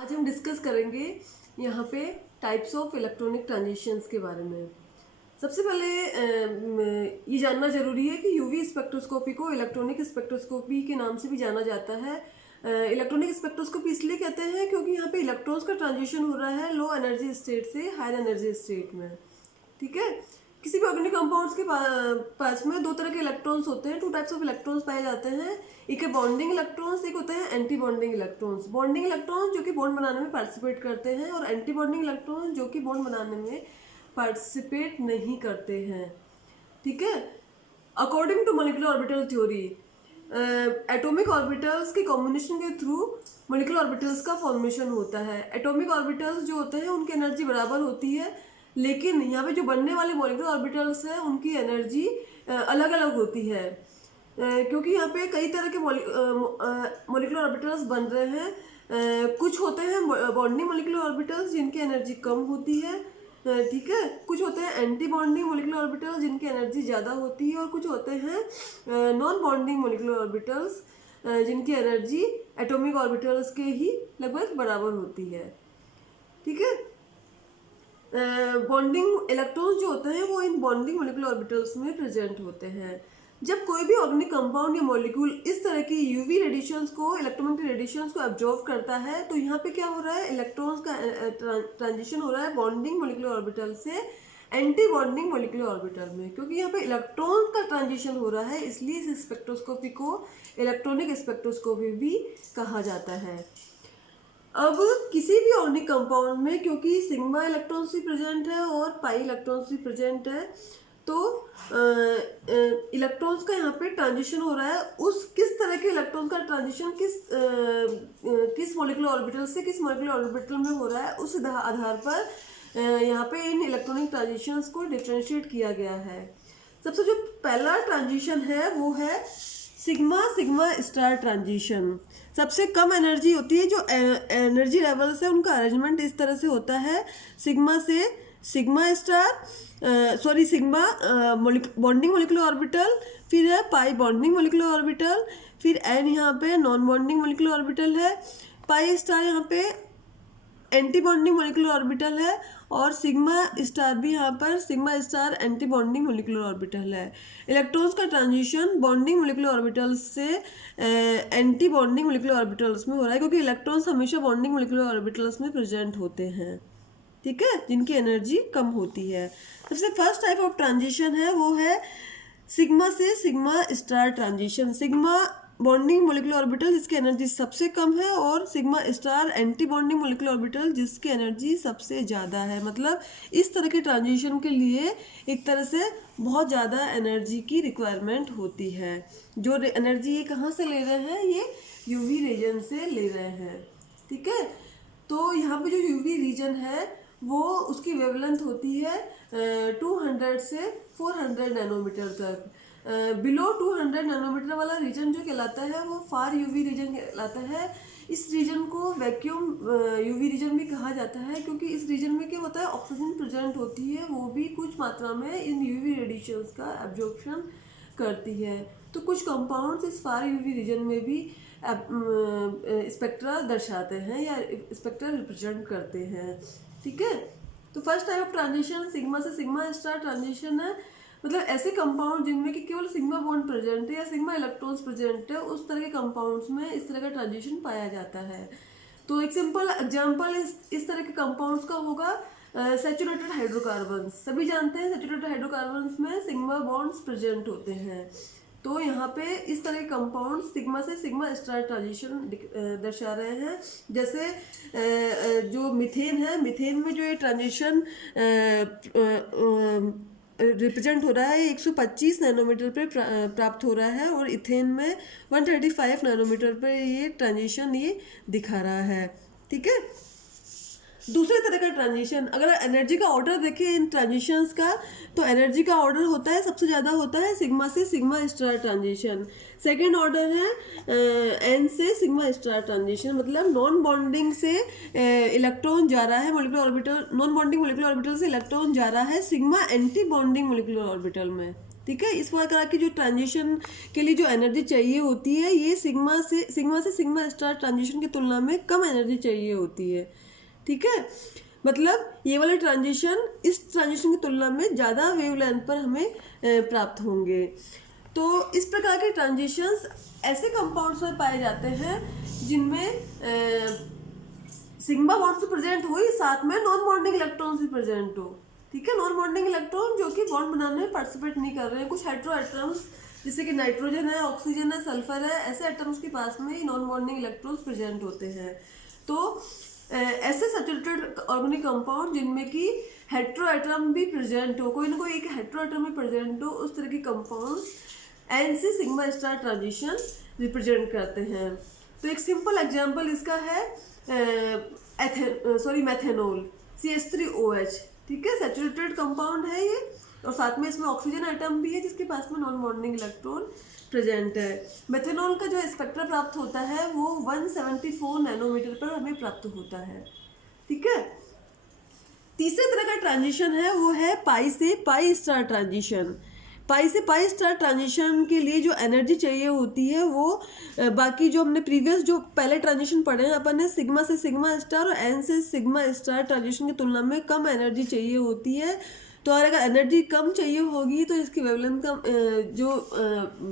आज हम डिस्कस करेंगे यहाँ पे टाइप्स ऑफ इलेक्ट्रॉनिक ट्रांजिशंस के बारे में। सबसे पहले ये जानना जरूरी है कि यूवी स्पेक्ट्रोस्कोपी को इलेक्ट्रॉनिक स्पेक्ट्रोस्कोपी के नाम से भी जाना जाता है। इलेक्ट्रॉनिक स्पेक्ट्रोस्कोपी इसलिए कहते हैं क्योंकि यहाँ पे इलेक्ट्रॉन्स का ट्रांजिशन हो रहा है लो एनर्जी स्टेट से हायर एनर्जी स्टेट में। ठीक है, किसी भी ऑर्गेनिक कंपाउंड्स के पास में दो तरह के इलेक्ट्रॉन्स होते हैं, टू टाइप्स ऑफ इलेक्ट्रॉन्स पाए जाते हैं। एक है बॉन्डिंग इलेक्ट्रॉन्स, एक होते हैं anti bonding electrons. Bonding electron जो कि बॉन्ड बनाने में पार्टिसिपेट करते हैं और एंटी बॉन्डिंग इलेक्ट्रॉन जो कि बॉन्ड बनाने में पार्टिसिपेट नहीं करते हैं। ठीक है, according to molecular orbital theory, atomic orbitals के कॉम्बिनेशन के थ्रू मॉलिक्यूलर ऑर्बिटल्स का फॉर्मेशन होता है। एटॉमिक ऑर्बिटल्स जो होते हैं उनकी एनर्जी बराबर होती है, लेकिन यहाँ पे जो बनने वाले मॉलिक्यूलर ऑर्बिटल्स हैं उनकी एनर्जी अलग अलग होती है, क्योंकि यहाँ पे कई तरह के मॉलिक्यूलर ऑर्बिटल्स बन रहे हैं। कुछ होते हैं बॉन्डिंग मॉलिक्यूलर ऑर्बिटल्स जिनकी एनर्जी कम होती है, ठीक है। कुछ होते हैं एंटी बॉन्डिंग मॉलिक्यूलर ऑर्बिटल्स जिनकी एनर्जी ज़्यादा होती है, और कुछ होते हैं नॉन बॉन्डिंग मॉलिक्यूलर ऑर्बिटल्स जिनकी एनर्जी एटॉमिक ऑर्बिटल्स के ही लगभग बराबर होती है। ठीक है, बॉन्डिंग इलेक्ट्रॉन्स जो होते हैं वो इन बॉन्डिंग मॉलिक्यूलर ऑर्बिटल्स में प्रेजेंट होते हैं। जब कोई भी ऑर्गेनिक कंपाउंड या मॉलिक्यूल इस तरह की यूवी रेडिएशंस को, इलेक्ट्रोमैग्नेटिक रेडिएशंस को एब्जॉर्ब करता है, तो यहाँ पे क्या हो रहा है, इलेक्ट्रॉन्स का ट्रांजिशन हो रहा है बॉन्डिंग मॉलिक्यूलर ऑर्बिटल से एंटी बॉन्डिंग मॉलिक्यूलर ऑर्बिटल में। क्योंकि यहाँ पे इलेक्ट्रॉन का ट्रांजिशन हो रहा है, इसलिए इस स्पेक्ट्रोस्कोपी को इलेक्ट्रॉनिक स्पेक्ट्रोस्कोपी भी कहा जाता है। अब किसी भी ऑर्गेनिक कंपाउंड में क्योंकि सिग्मा इलेक्ट्रॉन्स भी प्रेजेंट है और पाई इलेक्ट्रॉन्स भी प्रेजेंट है, तो इलेक्ट्रॉन्स का यहाँ पे ट्रांजिशन हो रहा है। उस किस तरह के इलेक्ट्रॉन्स का ट्रांजिशन किस मॉलिक्यूलर ऑर्बिटल से किस मॉलिक्यूलर ऑर्बिटल में हो रहा है, उस आधार पर यहाँ पे इन इलेक्ट्रॉनिक ट्रांजिशंस को डिफरेंशिएट किया गया है। सबसे जो पहला ट्रांजिशन है वो है सिग्मा सिग्मा स्टार ट्रांजिशन। सबसे कम एनर्जी होती है, जो एनर्जी लेवल्स है उनका अरेंजमेंट इस तरह से होता है, सिग्मा से sigma star sigma bonding molecular orbital, फिर है पाई बॉन्डिंग मॉलिक्यूलर ऑर्बिटल, फिर एन यहाँ पे नॉन बॉन्डिंग मॉलिक्यूलर ऑर्बिटल है, पाई स्टार यहाँ पे एंटी बॉन्डिंग मॉलिक्यूलर ऑर्बिटल है, और सिग्मा स्टार भी यहाँ पर sigma star anti bonding molecular orbital है। इलेक्ट्रॉन्स का ट्रांजिशन बॉन्डिंग मॉलिक्यूलर ऑर्बिटल्स से एंटी बॉन्डिंग मॉलिक्यूलर ऑर्बिटल्स में हो रहा है, क्योंकि इलेक्ट्रॉन्स हमेशा बॉन्डिंग मॉलिक्यूलर ऑर्बिटल्स में प्रेजेंट होते हैं, ठीक है, जिनकी एनर्जी कम होती है। सबसे फर्स्ट टाइप ऑफ ट्रांजिशन है वो है सिग्मा से sigma star transition. Sigma bonding molecular orbital जिसकी एनर्जी सबसे कम है, और sigma star anti bonding molecular orbital जिसकी एनर्जी सबसे ज़्यादा है। मतलब इस तरह के ट्रांजिशन के लिए एक तरह से बहुत ज़्यादा एनर्जी की रिक्वायरमेंट होती है। जो एनर्जी ये कहाँ से ले रहे हैं, ये यूवी रीजन से ले रहे हैं, ठीक है। तो यहाँ पे जो यूवी रीजन है वो उसकी वेवलेंथ होती है 200 से 400 नैनोमीटर तक। बिलो 200 नैनोमीटर वाला रीजन जो कहलाता है वो फार यूवी रीजन कहलाता है। इस रीजन को वैक्यूम यूवी रीजन भी कहा जाता है, क्योंकि इस रीजन में क्या होता है, ऑक्सीजन प्रेजेंट होती है, वो भी कुछ मात्रा में इन यूवी रेडिएशंस का एब्जॉर्प्शन करती है। तो कुछ कंपाउंड्स इस फार यूवी रीजन में भी स्पेक्ट्रा दर्शाते हैं या स्पेक्ट्रा रिप्रेजेंट करते हैं, ठीक है। तो first type of transition sigma से सिग्मा स्टार ट्रांजिशन है। मतलब ऐसे कंपाउंड जिनमें कि केवल सिग्मा बॉन्ड प्रेजेंट है या सिग्मा इलेक्ट्रॉन्स प्रेजेंट है, उस तरह के कंपाउंड्स में इस तरह का ट्रांजिशन पाया जाता है। तो एक सिंपल एग्जांपल इस तरह के कंपाउंड्स का होगा सैचुरेटेड हाइड्रोकार्बन्स। सभी जानते हैं सैचुरेटेड हाइड्रोकार्बन्स में सिग्मा बॉन्ड्स प्रेजेंट होते हैं। तो यहाँ पे इस तरह के कंपाउंड सिग्मा से सिग्मा स्टार ट्रांजिशन दर्शा रहे हैं। जैसे जो मीथेन है, मीथेन में जो ये ट्रांजिशन रिप्रेजेंट हो रहा है 125 नैनोमीटर पे प्राप्त हो रहा है, और इथेन में 135 नैनोमीटर पे ये ट्रांजिशन ये दिखा रहा है, ठीक है। दूसरे तरह का ट्रांजिशन, अगर एनर्जी का ऑर्डर देखें इन ट्रांजिशंस का, तो एनर्जी का ऑर्डर होता है, सबसे ज़्यादा होता है सिग्मा से sigma star transition. Second order है एन से सिग्मा स्टार ट्रांजिशन। मतलब नॉन बॉन्डिंग से इलेक्ट्रॉन जा रहा है molecular orbital, non bonding molecular orbital से इलेक्ट्रॉन जा रहा है sigma anti bonding molecular orbital में, ठीक है। इस प्रकार की जो ट्रांजिशन के लिए जो एनर्जी चाहिए होती है ये सिग्मा से सिग्मा स्टार ट्रांजिशन की तुलना में कम एनर्जी चाहिए होती है, ठीक है। मतलब ये वाले ट्रांजिशन इस ट्रांजिशन की तुलना में ज़्यादा वेवलेंथ पर हमें प्राप्त होंगे। तो इस प्रकार के ट्रांजिशंस ऐसे कंपाउंड्स में पाए जाते हैं जिनमें सिग्मा बॉन्ड्स भी प्रेजेंट हो, ही साथ में नॉन बॉन्डिंग इलेक्ट्रॉन्स भी प्रेजेंट हो, ठीक है। नॉन बॉन्डिंग इलेक्ट्रॉन जो कि बॉन्ड बनाने में पार्टिसिपेट नहीं कर रहे हैं, कुछ हेटेरो एटम्स जैसे कि नाइट्रोजन है, ऑक्सीजन है, सल्फर है, ऐसे एटम्स के पास में ही नॉन बॉन्डिंग इलेक्ट्रॉन्स प्रेजेंट होते हैं। तो ऐसे सैचुरेटेड ऑर्गेनिक कंपाउंड जिनमें कि हेटेरो एटम भी प्रेजेंट हो, कोई ना कोई एक हेटेरो एटम भी प्रेजेंट हो, उस तरह के कंपाउंड्स एन से सिग्मा स्टार ट्रांजिशन रिप्रेजेंट करते हैं। तो एक सिंपल एग्जांपल इसका है मैथेनॉल CH3OH, ठीक है। सैचुरेटेड कंपाउंड है ये और साथ में इसमें ऑक्सीजन एटम भी है जिसके पास में नॉन बॉन्डिंग इलेक्ट्रॉन प्रेजेंट है। मेथेनॉल का जो स्पेक्ट्रा प्राप्त होता है वो 174 नैनोमीटर पर हमें प्राप्त होता है, ठीक है। तीसरे तरह का ट्रांजिशन है वो है पाई से पाई स्टार ट्रांजिशन। पाई से पाई स्टार ट्रांजिशन के लिए जो एनर्जी चाहिए होती है वो बाकी जो हमने प्रीवियस जो पहले ट्रांजिशन पढ़े हैं अपन ने सिग्मा से सिग्मा स्टार और एन से सिग्मा स्टार ट्रांजिशन की तुलना में कम एनर्जी चाहिए होती है। तो अगर एनर्जी कम चाहिए होगी तो इसकी वेवलेंथ का जो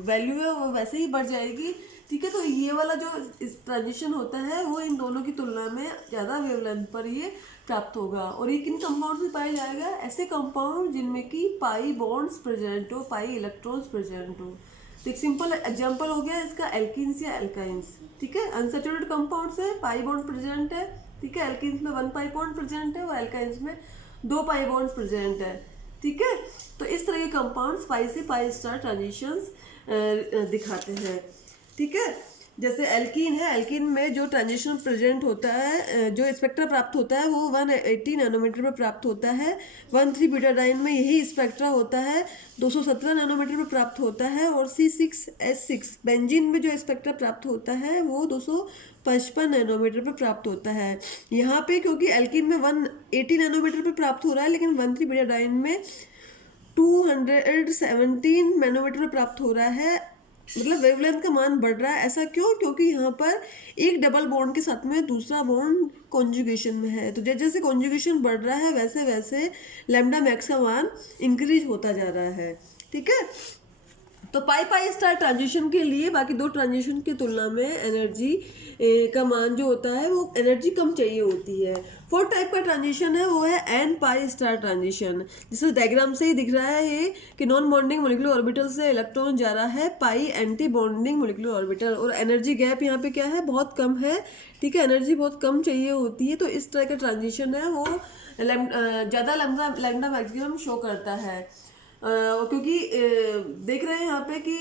वैल्यू है वो वैसे ही बढ़ जाएगी, ठीक है। तो ये वाला जो इस ट्रांजिशन होता है वो इन दोनों की तुलना में ज़्यादा वेवलेंथ पर ये प्राप्त होगा। और ये किन कंपाउंड में पाया जाएगा? ऐसे कंपाउंड जिनमें कि पाई बॉन्ड्स प्रेजेंट हो, पाई इलेक्ट्रॉन्स प्रेजेंट हो। तो एक सिंपल एग्जांपल हो गया इसका एल्कीन्स या एल्काइंस, ठीक है। अनसैचुरेटेड कंपाउंड्स है, पाई बॉन्ड प्रेजेंट है, ठीक है। एल्कीन्स में 1 पाई बॉन्ड प्रेजेंट है और एल्काइंस में 2 पाई बॉन्ड्स प्रेजेंट है, ठीक है। तो इस तरह के कंपाउंड्स पाई से पाई स्टार ट्रांजिशंस दिखाते हैं, ठीक है। जैसे एल्कीन है, एल्कीन में जो ट्रांजिशन प्रेजेंट होता है, जो स्पेक्ट्रा प्राप्त होता है वो 180 नैनोमीटर पर प्राप्त होता है। 1,3 बीटाडाइन में यही स्पेक्ट्रा होता है 217 नैनोमीटर पर प्राप्त होता है। और C6H6 बेंजीन में जो स्पेक्ट्रा प्राप्त होता है वो 255 नैनोमीटर पर प्राप्त होता है। यहाँ पे क्योंकि एल्कीन में 180 नैनोमीटर पर प्राप्त हो रहा है लेकिन 1,3 बीटाडाइन में 217 नैनोमीटर पर प्राप्त हो रहा है, मतलब वेवलेंथ का मान बढ़ रहा है। ऐसा क्यों? क्योंकि यहाँ पर एक डबल बॉन्ड के साथ में दूसरा बॉन्ड कॉन्जुगेशन में है। तो जैसे जैसे कॉन्जुगेशन बढ़ रहा है वैसे वैसे लैम्डा मैक्स का मान इंक्रीज होता जा रहा है, ठीक है। तो पाई पाई स्टार ट्रांजिशन के लिए बाकी दो ट्रांजिशन की तुलना में एनर्जी का मान जो होता है वो एनर्जी कम चाहिए होती है। फोर्थ टाइप का ट्रांजिशन है वो है एन पाई स्टार ट्रांजिशन। जिससे डायग्राम से ही दिख रहा है ये कि नॉन बॉन्डिंग मोलिकुलर ऑर्बिटल से इलेक्ट्रॉन जा रहा है पाई एंटी बॉन्डिंग मोलिकुलर ऑर्बिटल, और एनर्जी गैप यहाँ पे क्या है? बहुत कम है, ठीक है। एनर्जी बहुत कम चाहिए होती है। तो इस तरह का ट्रांजिशन है वो ज़्यादा लैम्डा मैक्सिमम शो करता है। क्योंकि देख रहे हैं यहाँ पे कि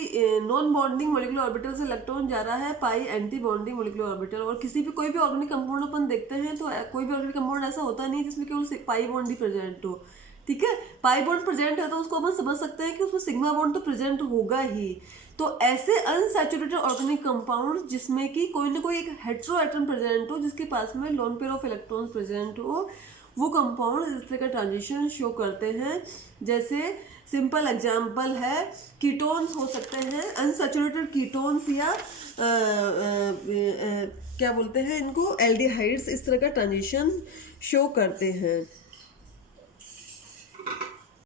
नॉन बॉन्डिंग मोलिकुलर ऑर्बिटल से इलेक्ट्रॉन जा रहा है पाई एंटी बॉन्डिंग मोलिकुलर ऑर्बिटल। और किसी भी कोई भी ऑर्गेनिक कंपाउंड अपन देखते हैं तो कोई भी ऑर्गेनिक कंपाउंड ऐसा होता नहीं जिसमें केवल पाई बॉन्ड ही प्रेजेंट हो, ठीक है। पाई बॉन्ड प्रेजेंट है तो उसको अपन समझ सकते हैं कि उसमें सिग्मा बॉन्ड तो प्रेजेंट होगा ही। तो ऐसे अनसैचुरेटेड ऑर्गेनिक कंपाउंड जिसमें कि कोई ना कोई एक हेटेरो एटम प्रेजेंट हो जिसके पास में lone pair of electrons present हो, वो कंपाउंड इस तरह का ट्रांजिशन शो करते हैं। जैसे सिंपल एग्जाम्पल है कीटोन्स हो सकते हैं, अनसैचुरेटेड कीटोन्स या क्या बोलते हैं इनको, एल्डिहाइड्स, इस तरह का ट्रांजिशन शो करते हैं।